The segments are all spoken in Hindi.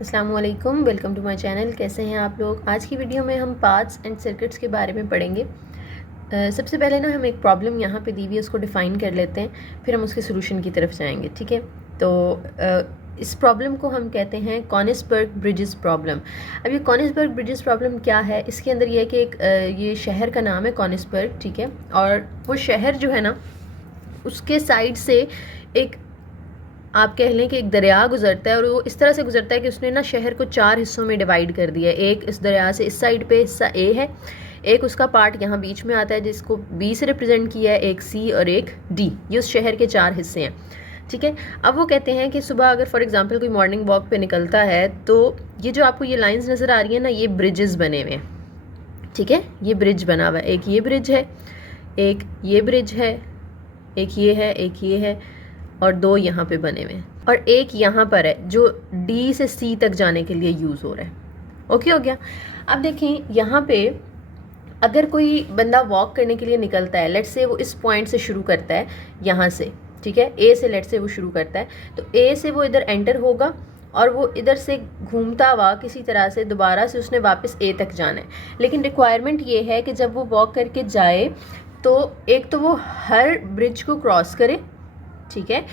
अस्सलाम वालेकुम, वेलकम टू माय चैनल। कैसे हैं आप लोग। आज की वीडियो में हम पाथ्स एंड सर्किट्स के बारे में पढ़ेंगे। सबसे पहले ना हम एक प्रॉब्लम यहाँ पे दी हुई है उसको डिफ़ाइन कर लेते हैं, फिर हम उसके सोल्यूशन की तरफ जाएंगे। ठीक है, तो इस प्रॉब्लम को हम कहते हैं कॉनिसबर्ग ब्रिजेस प्रॉब्लम। अब ये कॉनिसबर्ग ब्रिजेस प्रॉब्लम क्या है, इसके अंदर ये है कि ये शहर का नाम है कॉनिसबर्ग। ठीक है, और वो शहर जो है ना उसके साइड से एक आप कह लें कि एक दरिया गुजरता है, और वो इस तरह से गुजरता है कि उसने ना शहर को 4 हिस्सों में डिवाइड कर दिया है। एक इस दरिया से इस साइड पे हिस्सा ए है, एक उसका पार्ट यहाँ बीच में आता है जिसको बी से रिप्रेजेंट किया है, एक सी और एक डी। ये उस शहर के 4 हिस्से हैं। ठीक है, अब वो कहते हैं कि सुबह अगर फॉर एग्जांपल कोई मॉर्निंग वॉक पे निकलता है तो ये जो आपको ये लाइंस नज़र आ रही है ना, ये ब्रिजेस बने हुए हैं। ठीक है, ये ब्रिज बना हुआ है, एक ये ब्रिज है, एक ये ब्रिज है, एक ये है, एक ये है, और 2 यहाँ पे बने हुए हैं, और एक यहाँ पर है जो डी से सी तक जाने के लिए यूज़ हो रहा है। ओके हो गया। अब देखें यहाँ पे अगर कोई बंदा वॉक करने के लिए निकलता है, लेट्स से वो इस पॉइंट से शुरू करता है यहाँ से, ठीक है, ए से लेट्स से वो शुरू करता है, तो ए से वो इधर एंटर होगा और वो इधर से घूमता हुआ किसी तरह से दोबारा से उसने वापस ए तक जाना है। लेकिन रिक्वायरमेंट ये है कि जब वो वॉक करके जाए तो एक तो वो हर ब्रिज को क्रॉस करे, ठीक है,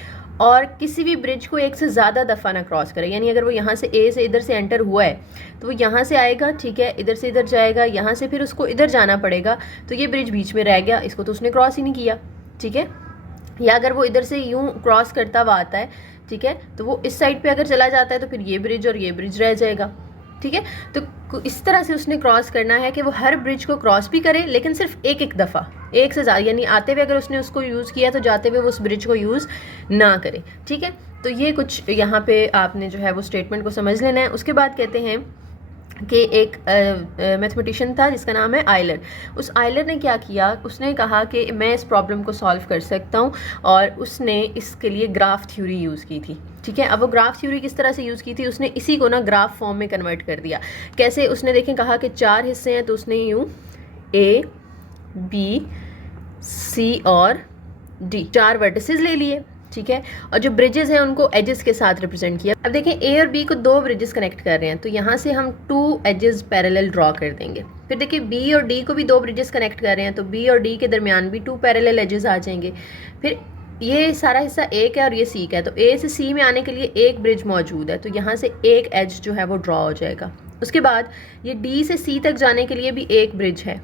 और किसी भी ब्रिज को एक से ज़्यादा दफ़ा ना क्रॉस करे। यानी अगर वो यहाँ से ए से इधर से एंटर हुआ है तो वो यहाँ से आएगा, ठीक है, इधर से इधर जाएगा, यहाँ से फिर उसको इधर जाना पड़ेगा, तो ये ब्रिज बीच में रह गया, इसको तो उसने क्रॉस ही नहीं किया। ठीक है, या अगर वो इधर से यूं क्रॉस करता हुआ आता है, ठीक है, तो वो इस साइड पे अगर चला जाता है तो फिर ये ब्रिज और ये ब्रिज रह जाएगा। ठीक है, तो इस तरह से उसने क्रॉस करना है कि वो हर ब्रिज को क्रॉस भी करे, लेकिन सिर्फ एक एक दफ़ा, एक से ज़्यादा, यानी आते हुए अगर उसने उसको यूज़ किया तो जाते हुए वो उस ब्रिज को यूज़ ना करे। ठीक है, तो ये कुछ यहाँ पे आपने जो है वो स्टेटमेंट को समझ लेना है। उसके बाद कहते हैं कि एक मैथमेटिशियन था जिसका नाम है आयलर। उस आयलर ने क्या किया, उसने कहा कि मैं इस प्रॉब्लम को सॉल्व कर सकता हूँ, और उसने इसके लिए ग्राफ थ्योरी यूज़ की थी। ठीक है, अब वो ग्राफ थ्योरी किस तरह से यूज़ की थी, उसने इसी को ना ग्राफ फॉर्म में कन्वर्ट कर दिया। कैसे, उसने देखें कहा कि 4 हिस्से हैं, तो उसने यूँ ए बी सी और डी 4 वर्टिसेस ले लिए। ठीक है, और जो ब्रिजेस हैं उनको एजेस के साथ रिप्रेजेंट किया। अब देखें ए और बी को 2 ब्रिजेस कनेक्ट कर रहे हैं, तो यहाँ से हम 2 एजेस पैरेलल ड्रॉ कर देंगे। फिर देखिए बी और डी को भी 2 ब्रिजेस कनेक्ट कर रहे हैं, तो बी और डी के दरमियान भी 2 पैरेलल एजेस आ जाएंगे। फिर ये सारा हिस्सा ए का है और ये सी का है, तो ए से सी में आने के लिए एक ब्रिज मौजूद है, तो यहाँ से एक एज जो है वो ड्रॉ हो जाएगा। उसके बाद ये डी से सी तक जाने के लिए भी एक ब्रिज है,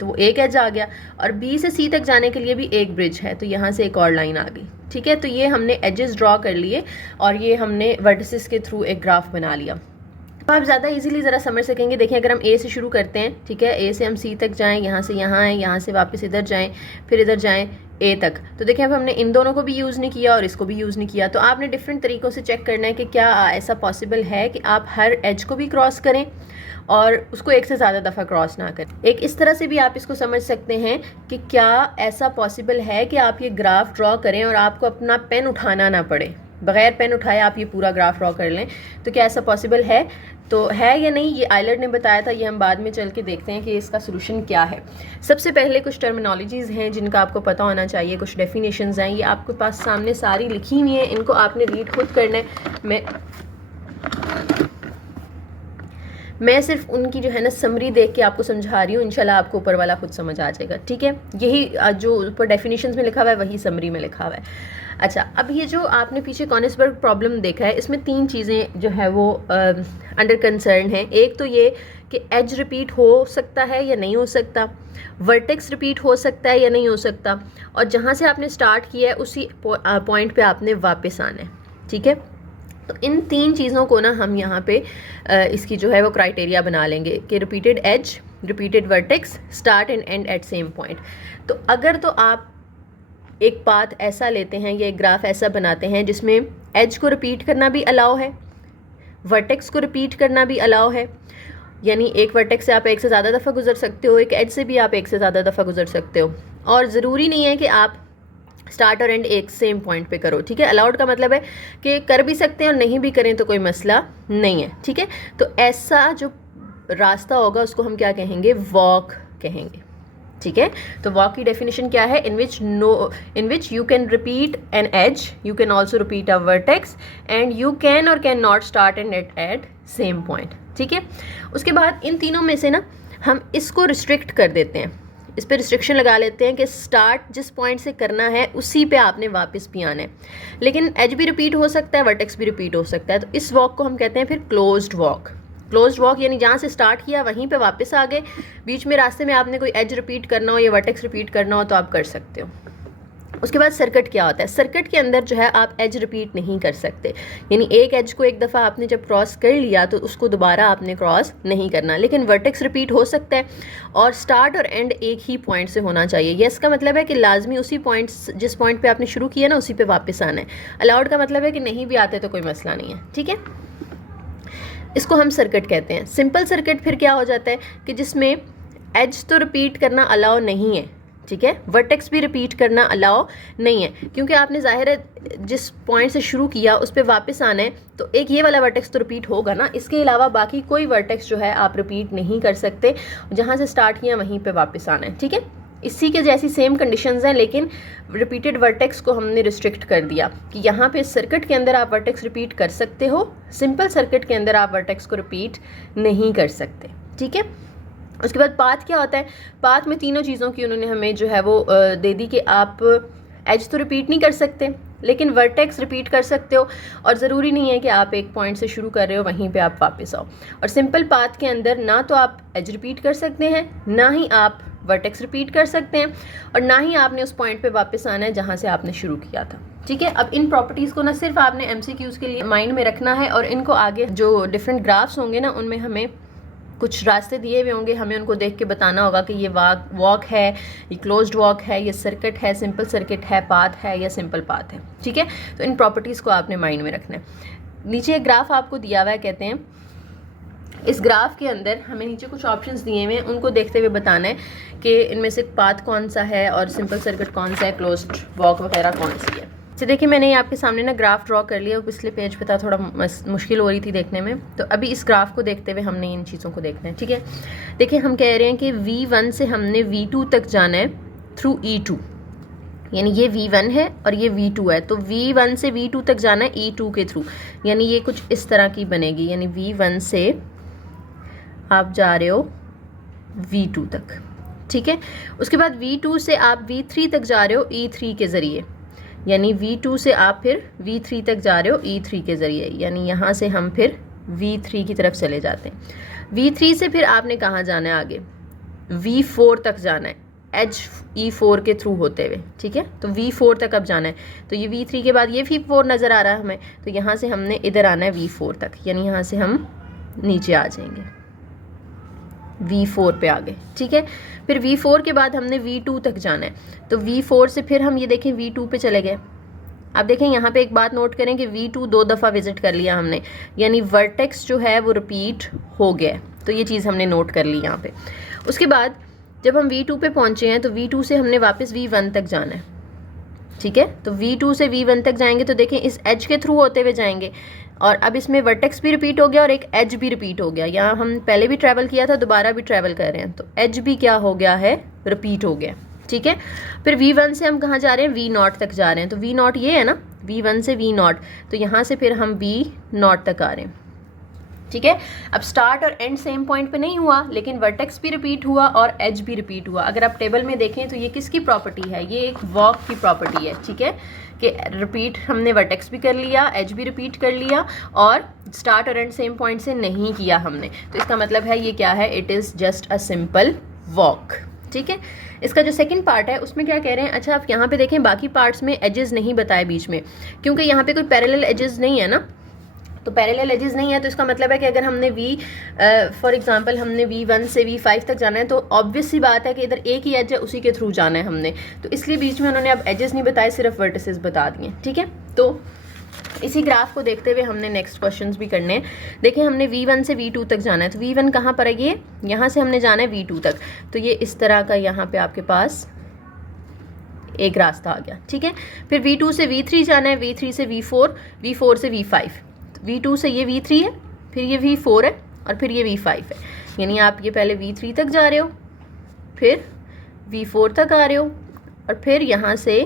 तो वो एक एज आ गया, और बी से सी तक जाने के लिए भी एक ब्रिज है, तो यहाँ से एक और लाइन आ गई। ठीक है, तो ये हमने एजेस ड्रॉ कर लिए और ये हमने वर्टिसेस के थ्रू एक ग्राफ बना लिया। तो आप ज़्यादा इजीली ज़रा समझ सकेंगे। देखिए अगर हम ए से शुरू करते हैं, ठीक है, ए से हम सी तक जाएं, यहाँ से यहाँ आएँ, यहाँ से वापस इधर जाएं, फिर इधर जाएं ए तक, तो देखिए अब हमने इन दोनों को भी यूज़ नहीं किया और इसको भी यूज़ नहीं किया। तो आपने डिफरेंट तरीक़ों से चेक करना है कि क्या ऐसा पॉसिबल है कि आप हर एज को भी क्रॉस करें और उसको एक से ज़्यादा दफ़ा क्रॉस ना करें। एक इस तरह से भी आप इसको समझ सकते हैं कि क्या ऐसा पॉसिबल है कि आप ये ग्राफ ड्रॉ करें और आपको अपना पेन उठाना ना पड़े, बग़ैर पेन उठाए आप ये पूरा ग्राफ ड्रॉ कर लें। तो क्या ऐसा पॉसिबल है, तो है या नहीं, ये आयलर ने बताया था, ये हम बाद में चल के देखते हैं कि इसका सोल्यूशन क्या है। सबसे पहले कुछ टर्मिनोलॉजीज़ हैं जिनका आपको पता होना चाहिए, कुछ डेफिनेशंस हैं, ये आपके पास सामने सारी लिखी हुई हैं, इनको आपने रीड खुद करना है। मैं सिर्फ उनकी जो है ना समरी देख के आपको समझा रही हूँ, इंशाल्लाह आपको ऊपर वाला खुद समझ आ जाएगा। ठीक है, यही जो ऊपर डेफिनेशंस में लिखा हुआ है वही समरी में लिखा हुआ है। अच्छा, अब ये जो आपने पीछे कॉनिसबर्ग प्रॉब्लम देखा है, इसमें 3 चीज़ें जो है वो अंडर कंसर्न हैं। एक तो ये कि एज रिपीट हो सकता है या नहीं हो सकता, वर्टेक्स रिपीट हो सकता है या नहीं हो सकता, और जहाँ से आपने स्टार्ट किया है उसी पॉइंट पे आपने वापस आना है। ठीक है, तो इन 3 चीज़ों को ना हम यहाँ पे इसकी जो है वो क्राइटेरिया बना लेंगे कि repeated edge, repeated vertex, start and end at same point. तो अगर तो आप एक पाथ ऐसा लेते हैं या एक ग्राफ ऐसा बनाते हैं जिसमें एज को रिपीट करना भी अलाउ है, वर्टेक्स को रिपीट करना भी अलाउ है, यानी एक वर्टेक्स से आप एक से ज़्यादा दफ़ा गुजर सकते हो, एक एज से भी आप एक से ज़्यादा दफ़ा गुजर सकते हो, और ज़रूरी नहीं है कि आप स्टार्ट और एंड एक सेम पॉइंट पे करो। ठीक है, अलाउड का मतलब है कि कर भी सकते हैं और नहीं भी करें तो कोई मसला नहीं है। ठीक है, तो ऐसा जो रास्ता होगा उसको हम क्या कहेंगे, वॉक कहेंगे। ठीक है। तो वॉक की डेफिनेशन क्या है? In which you can repeat an edge, you can also repeat a vertex, and you can और can not start and at same point, ठीक है। उसके बाद इन तीनों में से ना हम इसको रिस्ट्रिक्ट कर देते हैं, इस पर रिस्ट्रिक्शन लगा लेते हैं कि स्टार्ट जिस पॉइंट से करना है उसी पे आपने वापस भी आना है। लेकिन एज भी रिपीट हो सकता है, वर्टेक्स भी रिपीट हो सकता है। तो इस वॉक को हम कहते हैं फिर क्लोज्ड वॉक। क्लोज्ड वॉक यानी जहाँ से स्टार्ट किया वहीं पे वापस आ गए, बीच में रास्ते में आपने कोई एज रिपीट करना हो या वर्टेक्स रिपीट करना हो तो आप कर सकते हो। उसके बाद सर्किट क्या होता है? सर्किट के अंदर जो है आप एज रिपीट नहीं कर सकते, यानी एक एज को एक दफ़ा आपने जब क्रॉस कर लिया तो उसको दोबारा आपने क्रॉस नहीं करना। लेकिन वर्टेक्स रिपीट हो सकता है और स्टार्ट और एंड एक ही पॉइंट से होना चाहिए। यस का मतलब है कि लाजमी उसी पॉइंट, जिस पॉइंट पे आपने शुरू किया ना उसी पे वापस आना है। अलाउड का मतलब है कि नहीं भी आते तो कोई मसला नहीं है, ठीक है। इसको हम सर्किट कहते हैं। सिंपल सर्किट फिर क्या हो जाता है कि जिसमें एज तो रिपीट करना अलाउ नहीं है, ठीक है, वर्टेक्स भी रिपीट करना अलाउ नहीं है, क्योंकि आपने ज़ाहिर है जिस पॉइंट से शुरू किया उस पर वापस आना है तो एक ये वाला वर्टेक्स तो रिपीट होगा ना। इसके अलावा बाकी कोई वर्टेक्स जो है आप रिपीट नहीं कर सकते, जहाँ से स्टार्ट किया वहीं पे वापस आना है, ठीक है। इसी के जैसी सेम कंडीशंस हैं, लेकिन रिपीटेड वर्टेक्स को हमने रिस्ट्रिक्ट कर दिया कि यहाँ पे सर्किट के अंदर आप वर्टेक्स रिपीट कर सकते हो, सिंपल सर्किट के अंदर आप वर्टेक्स को रिपीट नहीं कर सकते, ठीक है। उसके बाद पाथ क्या होता है? पाथ में तीनों चीज़ों की उन्होंने हमें जो है वो दे दी कि आप एज तो रिपीट नहीं कर सकते लेकिन वर्टेक्स रिपीट कर सकते हो, और ज़रूरी नहीं है कि आप एक पॉइंट से शुरू कर रहे हो वहीं पे आप वापस आओ। और सिंपल पाथ के अंदर ना तो आप एज रिपीट कर सकते हैं, ना ही आप वर्टेक्स रिपीट कर सकते हैं, और ना ही आपने उस पॉइंट पे वापस आना है जहाँ से आपने शुरू किया था, ठीक है। अब इन प्रॉपर्टीज़ को ना सिर्फ आपने MCQs के लिए माइंड में रखना है, और इनको आगे जो डिफरेंट ग्राफ्स होंगे ना उनमें हमें कुछ रास्ते दिए हुए होंगे, हमें उनको देख के बताना होगा कि ये वॉक है, ये क्लोज्ड वॉक है, ये सर्किट है, सिंपल सर्किट है, पाथ है या सिंपल पाथ है, ठीक है। तो इन प्रॉपर्टीज़ को आपने माइंड में रखना है। नीचे एक ग्राफ आपको दिया हुआ है, कहते हैं इस ग्राफ के अंदर हमें नीचे कुछ ऑप्शंस दिए हुए हैं, उनको देखते हुए बताना है कि इनमें से पाथ कौन सा है और सिंपल सर्किट कौन सा है, क्लोज्ड वॉक वगैरह कौन सी है। तो देखिए मैंने ये आपके सामने ना ग्राफ ड्रॉ कर लिया, पिछले पेज पे था, थोड़ा मुश्किल हो रही थी देखने में, तो अभी इस ग्राफ को देखते हुए हमने इन चीज़ों को देखना है, ठीक है। देखिए हम कह रहे हैं कि V1 से हमने V2 तक जाना है थ्रू E2, यानी ये V1 है और ये V2 है, तो V1 से V2 तक जाना है E2 के थ्रू, यानी ये कुछ इस तरह की बनेगी, यानी V1 से आप जा रहे हो V2 तक, ठीक है। उसके बाद V2 से आप V3 तक जा रहे हो E3 के ज़रिए, यानी V2 से आप फिर V3 तक जा रहे हो E3 के ज़रिए, यानी यहाँ से हम फिर V3 की तरफ चले जाते हैं। V3 से फिर आपने कहाँ जाना है? आगे V4 तक जाना है, एज E4 के थ्रू होते हुए, ठीक है। तो V4 तक अब जाना है, तो ये V3 के बाद ये V4 नज़र आ रहा है हमें, तो यहाँ से हमने इधर आना है V4 तक, यानी यहाँ से हम नीचे आ जाएंगे, V4 पे आ गए, ठीक है। फिर V4 के बाद हमने V2 तक जाना है, तो V4 से फिर हम ये देखें V2 पे चले गए। अब देखें यहाँ पे एक बात नोट करें कि V2 दो दफ़ा विजिट कर लिया हमने, यानी वर्टेक्स जो है वो रिपीट हो गया, तो ये चीज़ हमने नोट कर ली यहाँ पे। उसके बाद जब हम V2 पे पहुँचे हैं तो V2 से हमने वापस V1 तक जाना है, ठीक है। तो V2 से V1 तक जाएंगे तो देखें इस एज के थ्रू होते हुए जाएंगे, और अब इसमें वर्टेक्स भी रिपीट हो गया और एक एज भी रिपीट हो गया। यहाँ हम पहले भी ट्रैवल किया था, दोबारा भी ट्रैवल कर रहे हैं, तो एज भी क्या हो गया है? रिपीट हो गया, ठीक है। फिर V1 से हम कहाँ जा रहे हैं? V0 तक जा रहे हैं, तो V0 ये है ना, V1 से V0, तो यहाँ से फिर हम V0 तक आ रहे हैं, ठीक है। अब स्टार्ट और एंड सेम पॉइंट पे नहीं हुआ, लेकिन वर्टेक्स भी रिपीट हुआ और एज भी रिपीट हुआ। अगर आप टेबल में देखें तो ये किसकी प्रॉपर्टी है? ये एक वॉक की प्रॉपर्टी है, ठीक है, कि रिपीट हमने वर्टेक्स भी कर लिया, एज भी रिपीट कर लिया, और स्टार्ट और एंड सेम पॉइंट से नहीं किया हमने, तो इसका मतलब है ये क्या है? It is just a simple walk, ठीक है। इसका जो सेकंड पार्ट है उसमें क्या कह रहे हैं? अच्छा आप यहाँ पे देखें बाकी पार्ट्स में एजेस नहीं बताए बीच में, क्योंकि यहाँ पे कोई पैरेलल एजेस नहीं है ना, तो पैरेलल एजेस नहीं है, तो इसका मतलब है कि अगर हमने फॉर एग्जांपल हमने V1 से V5 तक जाना है, तो ऑब्वियस सी बात है कि इधर एक ही एज है, उसी के थ्रू जाना है हमने, तो इसलिए बीच में उन्होंने अब एजेस नहीं बताए, सिर्फ वर्टिसेस बता दिए, ठीक है। तो इसी ग्राफ को देखते हुए हमने नेक्स्ट क्वेश्चंस भी करने हैं। देखिए हमने V1 से V2 तक जाना है, तो V1 कहाँ पर है? ये यहाँ से हमने जाना है V2 तक, तो ये इस तरह का यहाँ पे आपके पास एक रास्ता आ गया, ठीक है। फिर V2 से V3 जाना है, V3 से V4, V4 से V5, V2 से ये V3 है, फिर ये V4 है और फिर ये V5 है, यानी आप ये पहले V3 तक जा रहे हो, फिर V4 तक आ रहे हो और फिर यहाँ से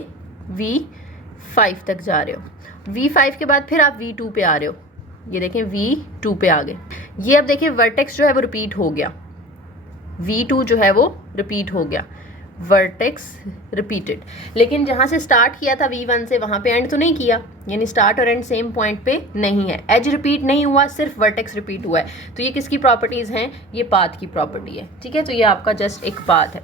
V5 तक जा रहे हो। V5 के बाद फिर आप V2 पे आ रहे हो, ये देखें V2 पे आ गए। ये अब देखिए वर्टेक्स जो है वो रिपीट हो गया, V2 जो है वो रिपीट हो गया, वर्टेक्स रिपीटेड। लेकिन जहाँ से स्टार्ट किया था V1 से वहाँ पे एंड तो नहीं किया, यानी स्टार्ट और एंड सेम पॉइंट पे नहीं है। एज रिपीट नहीं हुआ, सिर्फ वर्टेक्स रिपीट हुआ है। तो ये किसकी प्रॉपर्टीज़ हैं? ये पाथ की प्रॉपर्टी है, ठीक है। तो ये आपका जस्ट एक पाथ है।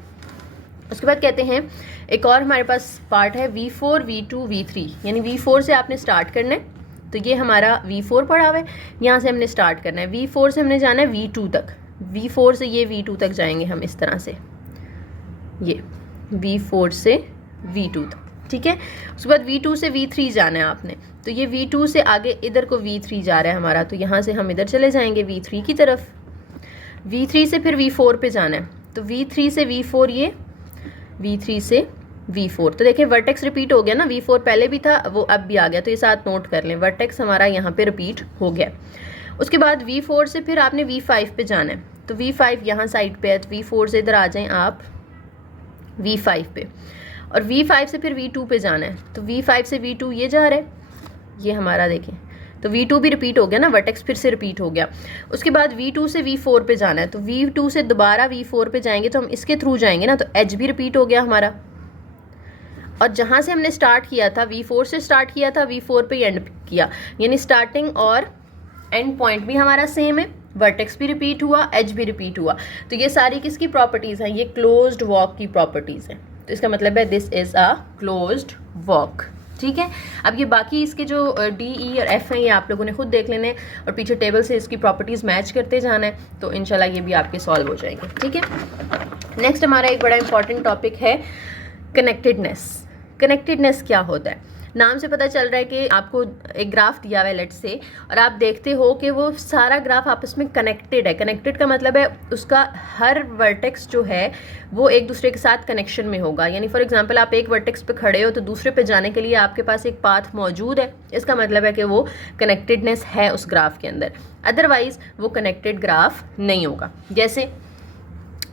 उसके बाद कहते हैं एक और हमारे पास पार्ट है V4, V2, V3, यानी V4 से आपने स्टार्ट करना है। तो ये हमारा V4 पड़ा हुआ है, यहाँ से हमने स्टार्ट करना है। V4 से हमने जाना है V2 तक, V4 से ये V2 तक जाएंगे हम इस तरह से, ये V4 से V2 तक, ठीक है। उसके बाद V2 से V3 जाना है आपने, तो ये V2 से आगे इधर को V3 जा रहा है हमारा, तो यहाँ से हम इधर चले जाएंगे V3 की तरफ। V3 से फिर V4 पे जाना है, तो V3 से V4, ये V3 से V4। तो देखिए वर्टेक्स रिपीट हो गया ना, V4 पहले भी था वो अब भी आ गया, तो ये साथ नोट कर लें, वर्टेक्स हमारा यहाँ पे रिपीट हो गया। उसके बाद V4 से फिर आपने V5 पे जाना है, तो V5 यहाँ साइड पे है, तो V4 से इधर आ जाएं आप V5 पे, और V5 से फिर V2 पे जाना है, तो V5 से V2 ये जा रहा है, ये हमारा देखें, तो V2 भी रिपीट हो गया ना, वर्टेक्स फिर से रिपीट हो गया। उसके बाद V2 से V4 पे जाना है, तो V2 से दोबारा V4 पे जाएंगे, तो हम इसके थ्रू जाएंगे ना, तो एज भी रिपीट हो गया हमारा। और जहाँ से हमने स्टार्ट किया था, V4 से स्टार्ट किया था, V4 पे एंड किया, यानी स्टार्टिंग और एंड पॉइंट भी हमारा सेम है, वर्टेक्स भी रिपीट हुआ, एज भी रिपीट हुआ। तो ये सारी किसकी प्रॉपर्टीज़ हैं? ये क्लोज्ड वॉक की प्रॉपर्टीज़ हैं। तो इसका मतलब है this is a closed walk, ठीक है। अब ये बाकी इसके जो D, E और F हैं ये आप लोगों ने खुद देख लेने हैं और पीछे टेबल से इसकी प्रॉपर्टीज़ मैच करते जाना है, तो इंशाल्लाह ये भी आपके सॉल्व हो जाएंगे, ठीक है। नेक्स्ट हमारा एक बड़ा इंपॉर्टेंट टॉपिक है कनेक्टेडनेस। कनेक्टेडनेस क्या होता है? नाम से पता चल रहा है कि आपको एक ग्राफ दिया हुआ है लेट्स से, और आप देखते हो कि वो सारा ग्राफ आपस में कनेक्टेड है। कनेक्टेड का मतलब है उसका हर वर्टेक्स जो है वो एक दूसरे के साथ कनेक्शन में होगा। यानी फॉर एग्जांपल आप एक वर्टेक्स पे खड़े हो तो दूसरे पे जाने के लिए आपके पास एक पाथ मौजूद है, इसका मतलब है कि वो कनेक्टेडनेस है उस ग्राफ के अंदर, अदरवाइज वो कनेक्टेड ग्राफ नहीं होगा। जैसे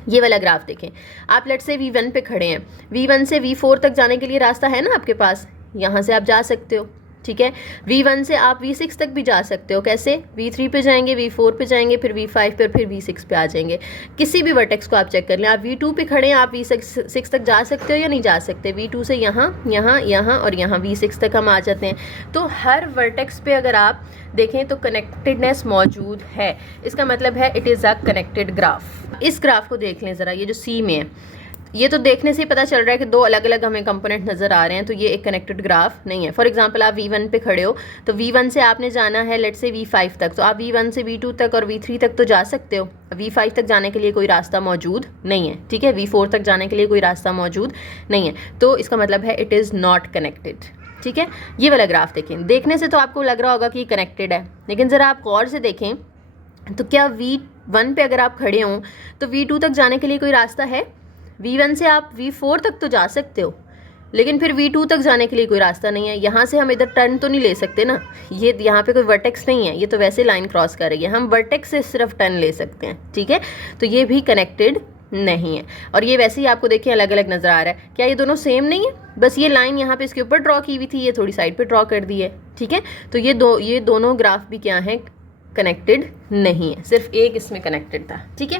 ये वाला ग्राफ देखें, आप लेट्स से V1 पे खड़े हैं, V1 से V4 तक जाने के लिए रास्ता है ना आपके पास, यहाँ से आप जा सकते हो, ठीक है। V1 से आप V6 तक भी जा सकते हो, कैसे? V3 पे जाएंगे, V4 पे जाएंगे, फिर V5 पे, फिर V6 पे आ जाएंगे। किसी भी वर्टेक्स को आप चेक कर लें, आप V2 पे खड़े हैं, आप V6 तक जा सकते हो या नहीं जा सकते? V2 से यहाँ, यहाँ, यहाँ और यहाँ V6 तक हम आ जाते हैं। तो हर वर्टेक्स पे अगर आप देखें तो कनेक्टेडनेस मौजूद है, इसका मतलब है it is a connected graph. इस ग्राफ को देख लें ज़रा, ये जो C में है, ये तो देखने से ही पता चल रहा है कि दो अलग अलग हमें कंपोनेंट नज़र आ रहे हैं, तो ये एक कनेक्टेड ग्राफ नहीं है। फॉर एग्जांपल आप V1 पे खड़े हो, तो V1 से आपने जाना है लेट्स से V5 तक, तो आप V1 से V2 तक और V3 तक तो जा सकते हो, V5 तक जाने के लिए कोई रास्ता मौजूद नहीं है, ठीक है। V4 तक जाने के लिए कोई रास्ता मौजूद नहीं है, तो इसका मतलब है इट इज़ नॉट कनेक्टेड, ठीक है। ये वाला ग्राफ देखें, देखने से तो आपको लग रहा होगा कि कनेक्टेड है, लेकिन ज़रा आप गौर से देखें तो क्या V1 पे अगर आप खड़े हों तो V2 तक जाने के लिए कोई रास्ता है? V1 से आप V4 तक तो जा सकते हो, लेकिन फिर V2 तक जाने के लिए कोई रास्ता नहीं है। यहाँ से हम इधर टर्न तो नहीं ले सकते ना, ये यहाँ पे कोई वर्टेक्स नहीं है, ये तो वैसे लाइन क्रॉस कर रही है, हम वर्टेक्स से सिर्फ टर्न ले सकते हैं, ठीक है। तो ये भी कनेक्टेड नहीं है, और ये वैसे ही आपको देखिए अलग अलग नज़र आ रहा है। क्या ये दोनों सेम नहीं है? बस ये लाइन यहाँ पे इसके ऊपर ड्रॉ की हुई थी, ये थोड़ी साइड पर ड्रॉ कर दी है, ठीक है। तो ये दोनों ग्राफ भी क्या हैं? कनेक्टेड नहीं है, सिर्फ एक इसमें कनेक्टेड था, ठीक है।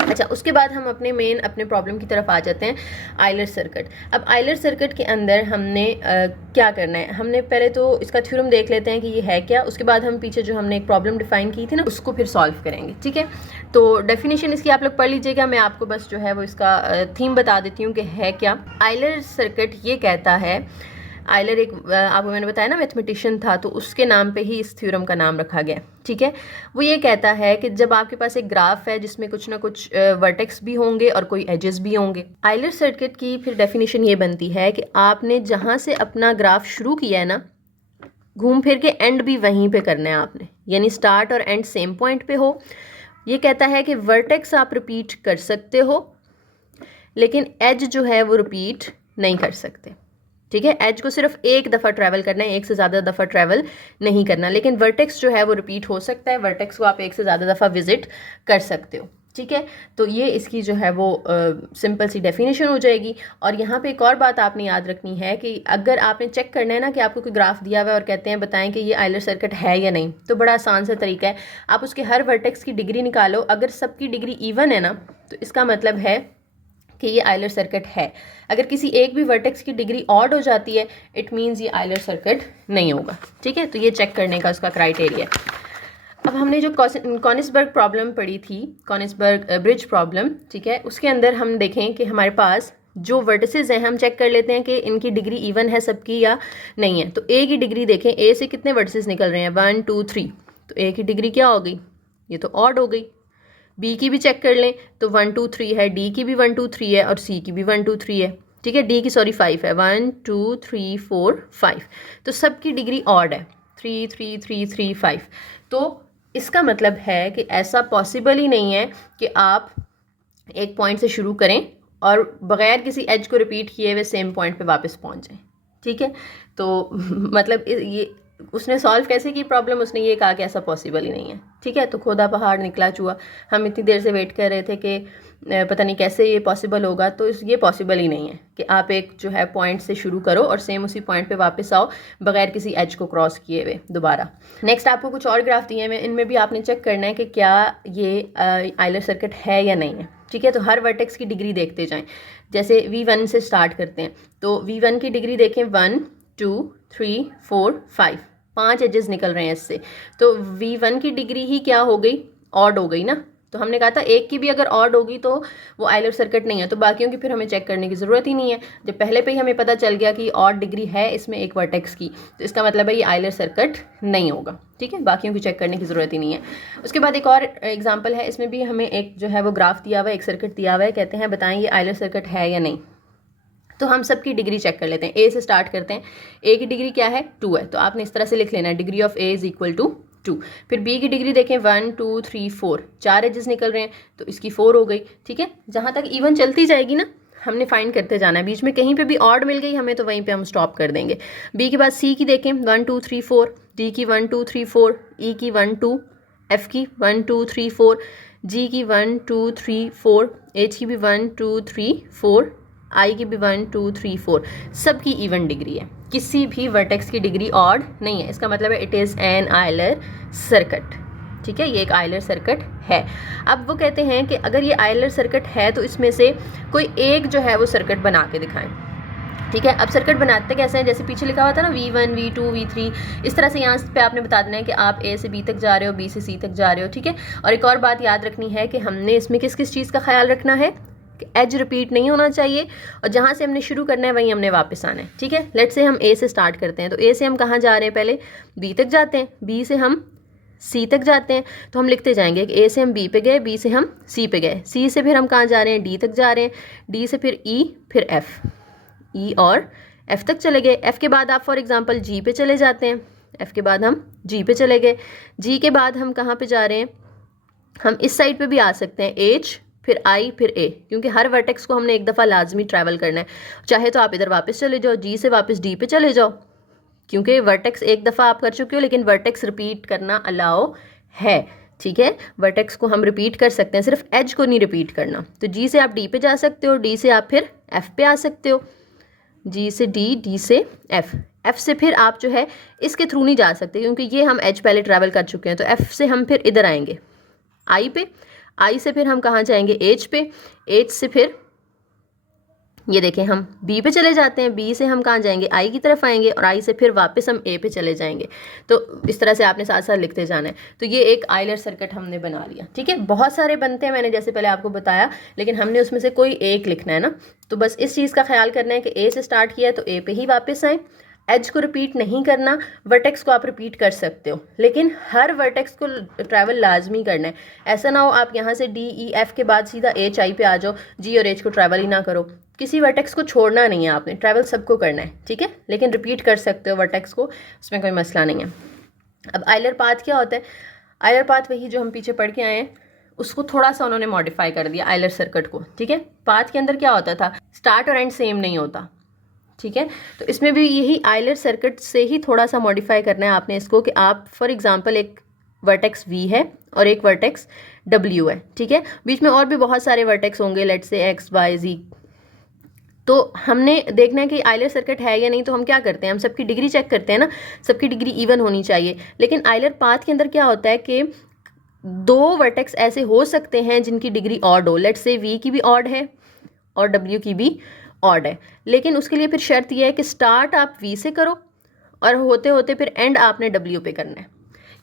अच्छा, उसके बाद हम अपने प्रॉब्लम की तरफ आ जाते हैं, आयलर सर्किट। अब आयलर सर्किट के अंदर हमने क्या करना है, हमने पहले तो इसका थ्योरम देख लेते हैं कि ये है क्या, उसके बाद हम पीछे जो हमने एक प्रॉब्लम डिफाइन की थी ना उसको फिर सॉल्व करेंगे, ठीक है। तो डेफिनेशन इसकी आप लोग पढ़ लीजिएगा, मैं आपको बस जो है वो इसका थीम बता देती हूँ कि है क्या। आयलर सर्किट ये कहता है, आयलर एक आपको मैंने बताया ना मैथमेटिशियन था, तो उसके नाम पे ही इस थ्योरम का नाम रखा गया, ठीक है। वो ये कहता है कि जब आपके पास एक ग्राफ है जिसमें कुछ ना कुछ वर्टेक्स भी होंगे और कोई एजेस भी होंगे, आयलर सर्किट की फिर डेफिनेशन ये बनती है कि आपने जहाँ से अपना ग्राफ शुरू किया है ना, घूम फिर के एंड भी वहीं पे करना है आपने, यानी स्टार्ट और एंड सेम पॉइंट पे हो। ये कहता है कि वर्टेक्स आप रिपीट कर सकते हो, लेकिन एज जो है वो रिपीट नहीं कर सकते, ठीक है। एज को सिर्फ एक दफ़ा ट्रैवल करना है, एक से ज़्यादा दफ़ा ट्रैवल नहीं करना, लेकिन वर्टेक्स जो है वो रिपीट हो सकता है, वर्टेक्स को आप एक से ज़्यादा दफ़ा विजिट कर सकते हो, ठीक है, तो ये इसकी जो है वो सिंपल सी डेफिनेशन हो जाएगी। और यहाँ पे एक और बात आपने याद रखनी है कि अगर आपने चेक करना है ना कि आपको कोई ग्राफ दिया हुआ है और कहते हैं बताएं कि ये आइलर सर्किट है या नहीं, तो बड़ा आसान सा तरीका है, आप उसके हर वर्टेक्स की डिग्री निकालो। अगर सबकी डिग्री इवन है ना, तो इसका मतलब है कि ये आइलर सर्किट है। अगर किसी एक भी वर्टेक्स की डिग्री ऑड हो जाती है, इट मीन्स ये आइलर सर्किट नहीं होगा। ठीक है, तो ये चेक करने का उसका क्राइटेरिया है। अब हमने जो कॉनिसबर्ग प्रॉब्लम पढ़ी थी, कॉनिसबर्ग ब्रिज प्रॉब्लम, ठीक है, उसके अंदर हम देखें कि हमारे पास जो वर्टिसेस हैं हम चेक कर लेते हैं कि इनकी डिग्री इवन है सबकी या नहीं है। तो ए की डिग्री देखें, ए से कितने वर्टिसेस निकल रहे हैं, 1 2 3, तो ए की डिग्री क्या हो गई, ये तो ऑड हो गई। बी की भी चेक कर लें तो 1 2 3 है, डी की भी 1 2 3 है और सी की भी 1 2 3 है। ठीक है, डी की सॉरी 5 है, 1 2 3 4 5, तो सबकी डिग्री ऑड है, 3 3 3 3 5। तो इसका मतलब है कि ऐसा पॉसिबल ही नहीं है कि आप एक पॉइंट से शुरू करें और बग़ैर किसी एज को रिपीट किए हुए सेम पॉइंट पे वापस पहुंच जाएं। ठीक है, तो मतलब ये उसने सॉल्व कैसे की प्रॉब्लम, उसने ये कहा कि ऐसा पॉसिबल ही नहीं है। ठीक है, तो खोदा पहाड़ निकला चूहा, हम इतनी देर से वेट कर रहे थे कि पता नहीं कैसे ये पॉसिबल होगा, तो ये पॉसिबल ही नहीं है कि आप एक जो है पॉइंट से शुरू करो और सेम उसी पॉइंट पे वापस आओ बगैर किसी एज को क्रॉस किए हुए दोबारा। नेक्स्ट आपको कुछ और ग्राफ दिए हैं, इनमें भी आपने चेक करना है कि क्या ये आइलर सर्किट है या नहीं है। ठीक है, तो हर वर्टेक्स की डिग्री देखते जाएं। जैसे V1 से स्टार्ट करते हैं, तो V1 की डिग्री देखें, 1 2 3 4 5, 5 एजेस निकल रहे हैं इससे, तो V1 की डिग्री ही क्या हो गई, ऑड हो गई ना। तो हमने कहा था एक की भी अगर ऑड होगी तो वो आइलर सर्किट नहीं है, तो बाकियों की फिर हमें चेक करने की ज़रूरत ही नहीं है। जब पहले पे ही हमें पता चल गया कि ऑड डिग्री है इसमें एक वर्टेक्स की, तो इसका मतलब है ये आइलर सर्किट नहीं होगा। ठीक है, बाकियों की चेक करने की ज़रूरत ही नहीं है। उसके बाद एक और एग्जाम्पल है, इसमें भी हमें एक जो है वो ग्राफ दिया हुआ है, एक सर्किट दिया हुआ है, कहते हैं बताएं ये आइलर सर्किट है या नहीं। तो हम सबकी डिग्री चेक कर लेते हैं, ए से स्टार्ट करते हैं। ए की डिग्री क्या है, 2 है, तो आपने इस तरह से लिख लेना है, degree of A is equal to 2। फिर बी की डिग्री देखें, 1 2 3 4, 4 एजेस निकल रहे हैं, तो इसकी 4 हो गई। ठीक है, जहाँ तक इवन चलती जाएगी ना, हमने फाइंड करते जाना है, बीच में कहीं पे भी ऑड मिल गई हमें तो वहीं पे हम स्टॉप कर देंगे। बी के बाद सी की देखें, 1 2 3 4, डी की 1 2 3 4, ई की 1 2, एफ की 1 2 3 4, जी की 1 2 3 4, एच की भी 1 2 3 4, आई की भी 1 2 3 4, सबकी इवन डिग्री है, किसी भी वर्टेक्स की डिग्री ऑड नहीं है। इसका मतलब है it is an Euler circuit. ठीक है, ये एक आइलर सर्किट है। अब वो कहते हैं कि अगर ये आइलर सर्किट है तो इसमें से कोई एक जो है वो सर्किट बना के दिखाएं। ठीक है, अब सर्किट बनाते कैसे हैं, जैसे पीछे लिखा हुआ था ना V1 V2 V3, इस तरह से यहाँ पे आपने बता देना है कि आप A से B तक जा रहे हो, B से C तक जा रहे हो। ठीक है, और एक और बात याद रखनी है कि हमने इसमें किस किस चीज़ का ख्याल रखना है, एज रिपीट नहीं होना चाहिए और जहाँ से हमने शुरू करना है वहीं हमने वापस आना है। ठीक है, लेट से हम ए से स्टार्ट करते हैं, तो ए से हम कहाँ जा रहे हैं, पहले बी तक जाते हैं, बी से हम सी तक जाते हैं, तो हम लिखते जाएंगे कि ए से हम बी पे गए, बी से हम सी पे गए, सी से फिर हम कहाँ जा रहे हैं, डी तक जा रहे हैं, डी से फिर ई, फिर एफ, ई और एफ तक चले गए। एफ के बाद आप फॉर एग्जांपल जी पे चले जाते हैं, एफ के बाद हम जी पे चले गए, जी के बाद हम कहाँ पे जा रहे हैं, हम इस साइड पे भी आ सकते हैं, एच फिर आई फिर ए, क्योंकि हर वर्टेक्स को हमने एक दफ़ा लाजमी ट्रैवल करना है। चाहे तो आप इधर वापस चले जाओ, जी से वापस डी पे चले जाओ, क्योंकि वर्टेक्स एक दफ़ा आप कर चुके हो, लेकिन वर्टेक्स रिपीट करना अलाउ है। ठीक है, वर्टेक्स को हम रिपीट कर सकते हैं, सिर्फ एज को नहीं रिपीट करना। तो जी से आप डी पे जा सकते हो, डी से आप फिर एफ पे आ सकते हो, जी से डी, डी से एफ, एफ से फिर आप जो है इसके थ्रू नहीं जा सकते क्योंकि ये हम एज पहले ट्रैवल कर चुके हैं, तो एफ से हम फिर इधर आएंगे आई पे, आई से फिर हम कहाँ जाएंगे, एच पे, एच से फिर ये देखें हम बी पे चले जाते हैं, बी से हम कहाँ जाएंगे, आई की तरफ आएंगे और आई से फिर वापस हम ए पे चले जाएंगे। तो इस तरह से आपने साथ साथ लिखते जाना है। तो ये एक आइलर सर्किट हमने बना लिया। ठीक है, बहुत सारे बनते हैं, मैंने जैसे पहले आपको बताया, लेकिन हमने उसमें से कोई एक लिखना है ना। तो बस इस चीज़ का ख्याल करना है कि ए से स्टार्ट किया है तो ए पे ही वापस आए, एज को रिपीट नहीं करना, वर्टेक्स को आप रिपीट कर सकते हो, लेकिन हर वर्टेक्स को ट्रैवल लाजमी करना है। ऐसा ना हो आप यहाँ से डी ई एफ के बाद सीधा एच आई पे आ जाओ, जी और एच को ट्रैवल ही ना करो। किसी वर्टेक्स को छोड़ना नहीं है आपने, ट्रैवल सबको करना है। ठीक है, लेकिन रिपीट कर सकते हो वर्टेक्स को, उसमें कोई मसला नहीं है। अब आइलर पाथ क्या होता है, आइलर पाथ वही जो हम पीछे पढ़ के आए हैं, उसको थोड़ा सा उन्होंने मॉडिफाई कर दिया आइलर सर्किट को। ठीक है, पाथ के अंदर क्या होता था, स्टार्ट और एंड सेम नहीं होता। ठीक है, तो इसमें भी यही आइलर सर्किट से ही थोड़ा सा मॉडिफाई करना है आपने इसको, कि आप फॉर एग्जांपल एक वर्टेक्स वी है और एक वर्टेक्स डब्ल्यू है, ठीक है। बीच में और भी बहुत सारे वर्टेक्स होंगे, लेट्स से एक्स वाई जी। तो हमने देखना है कि आइलर सर्किट है या नहीं, तो हम क्या करते हैं, हम सबकी डिग्री चेक करते हैं ना, सबकी डिग्री इवन होनी चाहिए। लेकिन आइलर पाथ के अंदर क्या होता है कि दो वर्टेक्स ऐसे हो सकते हैं जिनकी डिग्री ऑड हो, लेट्स से वी की भी ऑड है और डब्ल्यू की भी ऑड है। लेकिन उसके लिए फिर शर्त यह है कि स्टार्ट आप वी से करो और होते होते फिर एंड आपने डब्ल्यू पे करना है।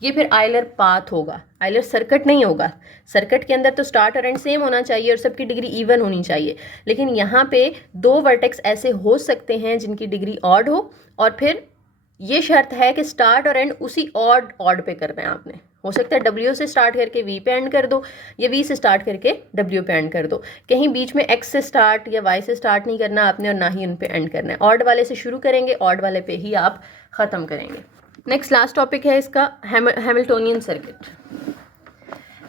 ये फिर आइलर पाथ होगा, आइलर सर्किट नहीं होगा। सर्किट के अंदर तो स्टार्ट और एंड सेम होना चाहिए और सबकी डिग्री इवन होनी चाहिए। लेकिन यहाँ पे दो वर्टेक्स ऐसे हो सकते हैं जिनकी डिग्री ऑड हो, और फिर ये शर्त है कि स्टार्ट और एंड उसी ऑड पे करना है आपने। हो सकता है डब्ल्यू से स्टार्ट करके वी पे एंड कर दो, या वी से स्टार्ट करके डब्ल्यू पे एंड कर दो। कहीं बीच में एक्स से स्टार्ट या वाई से स्टार्ट नहीं करना आपने, और ना ही उन पे एंड करना है। ऑड वाले से शुरू करेंगे, ऑड वाले पे ही आप ख़त्म करेंगे। नेक्स्ट लास्ट टॉपिक है इसका हैमिल्टोनियन सर्किट।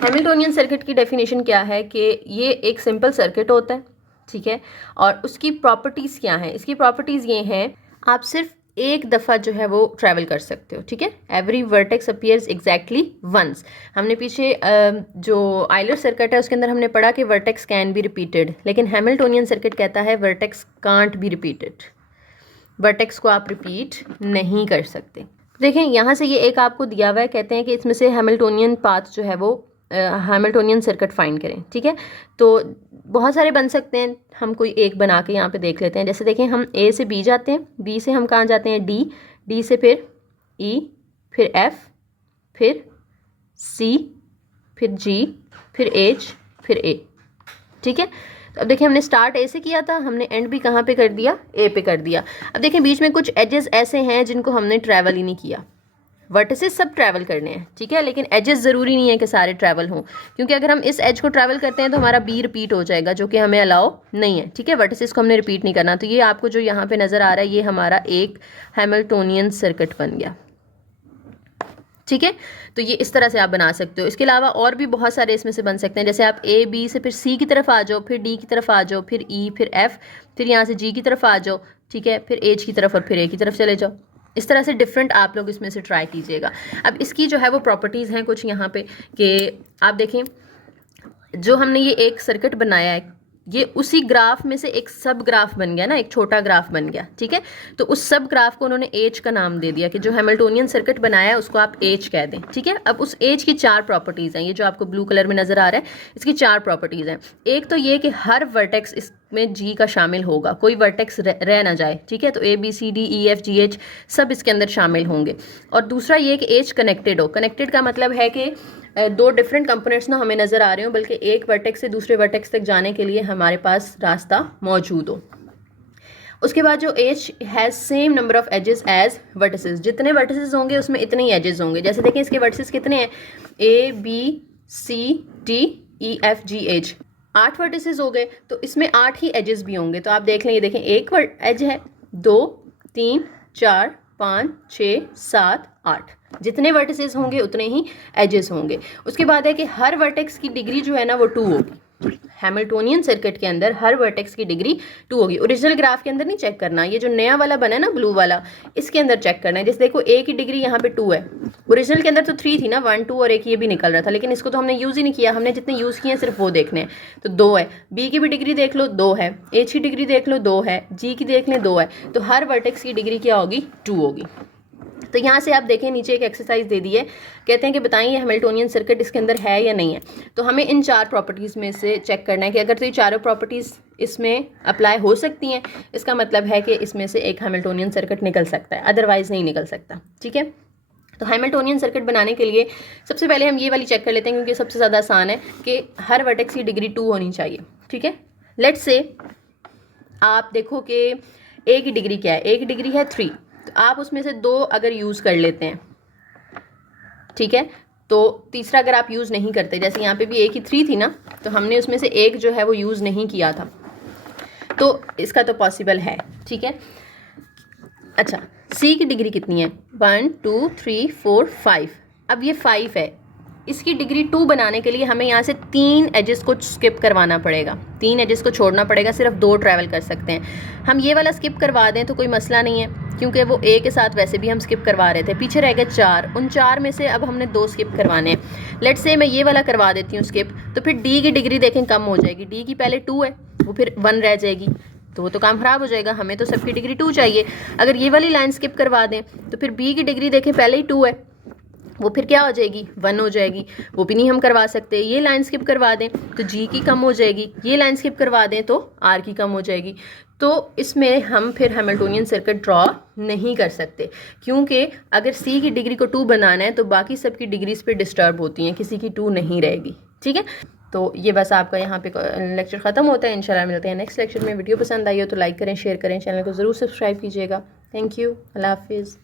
हैमिल्टोनियन सर्किट की डेफिनेशन क्या है कि ये एक सिंपल सर्किट होता है, ठीक है। और उसकी प्रॉपर्टीज़ क्या हैं, इसकी प्रॉपर्टीज़ ये हैं, आप सिर्फ एक दफ़ा जो है वो ट्रैवल कर सकते हो, ठीक है। Every vertex appears exactly once. हमने पीछे जो आइलर सर्किट है उसके अंदर हमने पढ़ा कि वर्टेक्स कैन बी रिपीटेड, लेकिन हैमिल्टोनियन सर्किट कहता है vertex can't be repeated. Vertex को आप रिपीट नहीं कर सकते। देखें यहाँ से ये एक आपको दिया हुआ है, कहते हैं कि इसमें से हैमिल्टोनियन पाथ जो है वो हैमिल्टोनियन सर्किट फाइंड करें, ठीक है। तो बहुत सारे बन सकते हैं, हम कोई एक बना के यहाँ पे देख लेते हैं। जैसे देखें, हम ए से बी जाते हैं, बी से हम कहाँ जाते हैं, डी, डी से फिर ई, फिर एफ, फिर सी, फिर जी, फिर एच, फिर ए, ठीक है। तो अब देखिए, हमने स्टार्ट ए से किया था, हमने एंड भी कहाँ पे कर दिया, ए पे कर दिया। अब देखिए बीच में कुछ एजेस ऐसे हैं जिनको हमने ट्रैवल ही नहीं किया। वर्टिसेस सब ट्रैवल करने हैं, ठीक है, लेकिन एजेस ज़रूरी नहीं है कि सारे ट्रैवल हों, क्योंकि अगर हम इस एज को ट्रैवल करते हैं तो हमारा बी रिपीट हो जाएगा, जो कि हमें अलाउ नहीं है, ठीक है। वर्टिसेस को हमने रिपीट नहीं करना। तो ये आपको जो यहाँ पे नज़र आ रहा है, ये हमारा एक हैमिल्टोनियन सर्किट बन गया, ठीक है। तो ये इस तरह से आप बना सकते हो। इसके अलावा और भी बहुत सारे इसमें से बन सकते हैं। जैसे आप ए बी से फिर सी की तरफ आ जाओ, फिर डी की तरफ आ जाओ, फिर ई, फिर एफ, फिर यहाँ से जी की तरफ आ जाओ, ठीक है, फिर एच की तरफ और फिर ए की तरफ चले जाओ। इस तरह से डिफरेंट आप लोग इसमें से ट्राई कीजिएगा। अब इसकी जो है वो प्रॉपर्टीज़ हैं कुछ यहाँ पे, कि आप देखें जो हमने ये एक सर्किट बनाया है, ये उसी ग्राफ में से एक सब ग्राफ बन गया ना, एक छोटा ग्राफ बन गया, ठीक है। तो उस सब ग्राफ को उन्होंने एच का नाम दे दिया, कि जो हैमिल्टोनियन सर्किट बनाया है उसको आप एच कह दें, ठीक है। अब उस एच की चार प्रॉपर्टीज़ हैं, ये जो आपको ब्लू कलर में नज़र आ रहा है, इसकी चार प्रॉपर्टीज़ हैं। एक तो ये कि हर वर्टेक्स इसमें जी का शामिल होगा, कोई वर्टेक्स रह ना जाए, ठीक है। तो A B C D E F G H सब इसके अंदर शामिल होंगे। और दूसरा ये कि एच कनेक्टेड हो। कनेक्टेड का मतलब है कि दो डिफरेंट कंपोनेंट्स ना हमें नज़र आ रहे हो, बल्कि एक वर्टेक्स से दूसरे वर्टेक्स तक जाने के लिए हमारे पास रास्ता मौजूद हो। उसके बाद जो H has same number of edges as vertices, जितने वर्टिसेस होंगे उसमें इतने ही एजेस होंगे। जैसे देखें इसके वर्टिसेस कितने हैं, A B C D E F G H, 8 vertices हो गए, तो इसमें 8 ही एजेस भी होंगे। तो आप देख लें, ये देखें, एक एज है, 2 3 4 5 6 7 8, जितने वर्टिसेस होंगे उतने ही एजेस होंगे। उसके बाद है कि हर वर्टेक्स की डिग्री जो है ना वो 2 होगी। हैमिल्टोनियन सर्किट के अंदर हर वर्टेक्स की डिग्री 2 होगी। ओरिजिनल ग्राफ के अंदर नहीं चेक करना, ये जो नया वाला बना है ना ब्लू वाला, इसके अंदर चेक करना है। जैसे देखो ए की डिग्री यहाँ पे 2 है, ओरिजिनल के अंदर तो 3 थी ना, 1 2 और एक ये भी निकल रहा था, लेकिन इसको तो हमने यूज़ ही नहीं किया। हमने जितने यूज़ किए हैं सिर्फ वो देखने हैं। तो 2 है, बी की भी डिग्री देख लो 2 है, एच की डिग्री देख लो 2 है, जी की देख लें 2 है, तो हर वर्टेक्स की डिग्री क्या होगी, 2 होगी। तो यहाँ से आप देखें, नीचे एक एक्सरसाइज दे दी है, कहते हैं कि बताएं ये हैमिल्टोनियन सर्किट इसके अंदर है या नहीं है। तो हमें इन 4 प्रॉपर्टीज़ में से चेक करना है कि अगर तो ये चारों प्रॉपर्टीज़ इसमें अप्लाई हो सकती हैं, इसका मतलब है कि इसमें से एक हैमिल्टोनियन सर्किट निकल सकता है, अदरवाइज़ नहीं निकल सकता, ठीक है। तो हैमिल्टोनियन सर्किट बनाने के लिए सबसे पहले हम ये वाली चेक कर लेते हैं, क्योंकि सबसे ज़्यादा आसान है कि हर वर्टेक्स की डिग्री 2 होनी चाहिए, ठीक है। लेट्स से आप देखो कि ए की डिग्री क्या है, ए की डिग्री है 3, तो आप उसमें से 2 अगर यूज़ कर लेते हैं, ठीक है, तो तीसरा अगर आप यूज़ नहीं करते, जैसे यहाँ पे भी ए की 3 थी ना, तो हमने उसमें से एक जो है वो यूज़ नहीं किया था, तो इसका तो पॉसिबल है, ठीक है। अच्छा, सी की डिग्री कितनी है, 1 2 3 4 5, अब ये 5 है, इसकी डिग्री 2 बनाने के लिए हमें यहाँ से 3 एजेस को स्किप करवाना पड़ेगा, 3 एजेस को छोड़ना पड़ेगा, सिर्फ 2 ट्रैवल कर सकते हैं। हम ये वाला स्किप करवा दें तो कोई मसला नहीं है, क्योंकि वो ए के साथ वैसे भी हम स्किप करवा रहे थे। पीछे रह गए 4, उन 4 में से अब हमने 2 स्किप करवाने हैं। लेट्स से मैं ये वाला करवा देती हूँ स्किप, तो फिर डी की डिग्री देखें कम हो जाएगी। डी की पहले 2 है, वो फिर 1 रह जाएगी, तो वो तो काम ख़राब हो जाएगा। हमें तो सबकी डिग्री 2 चाहिए। अगर ये वाली लाइन स्किप करवा दें तो फिर बी की डिग्री देखें पहले ही 2 है, वो फिर क्या हो जाएगी, 1 हो जाएगी, वो भी नहीं हम करवा सकते। ये लाइन स्किप करवा दें तो जी की कम हो जाएगी, ये लाइन स्किप करवा दें तो आर की कम हो जाएगी। तो इसमें हम फिर हैमिल्टोनियन सर्किट ड्रॉ नहीं कर सकते, क्योंकि अगर सी की डिग्री को 2 बनाना है तो बाकी सबकी डिग्रीज पे डिस्टर्ब होती हैं, किसी की 2 नहीं रहेगी। ठीक है, तो ये बस आपका यहाँ पे लेक्चर ख़त्म होता है। इंशाल्लाह मिलते हैं नेक्स्ट लेक्चर में। वीडियो पसंद आई हो तो लाइक करें, शेयर करें, चैनल को ज़रूर सब्सक्राइब कीजिएगा। थैंक यू, अल्लाह हाफिज़।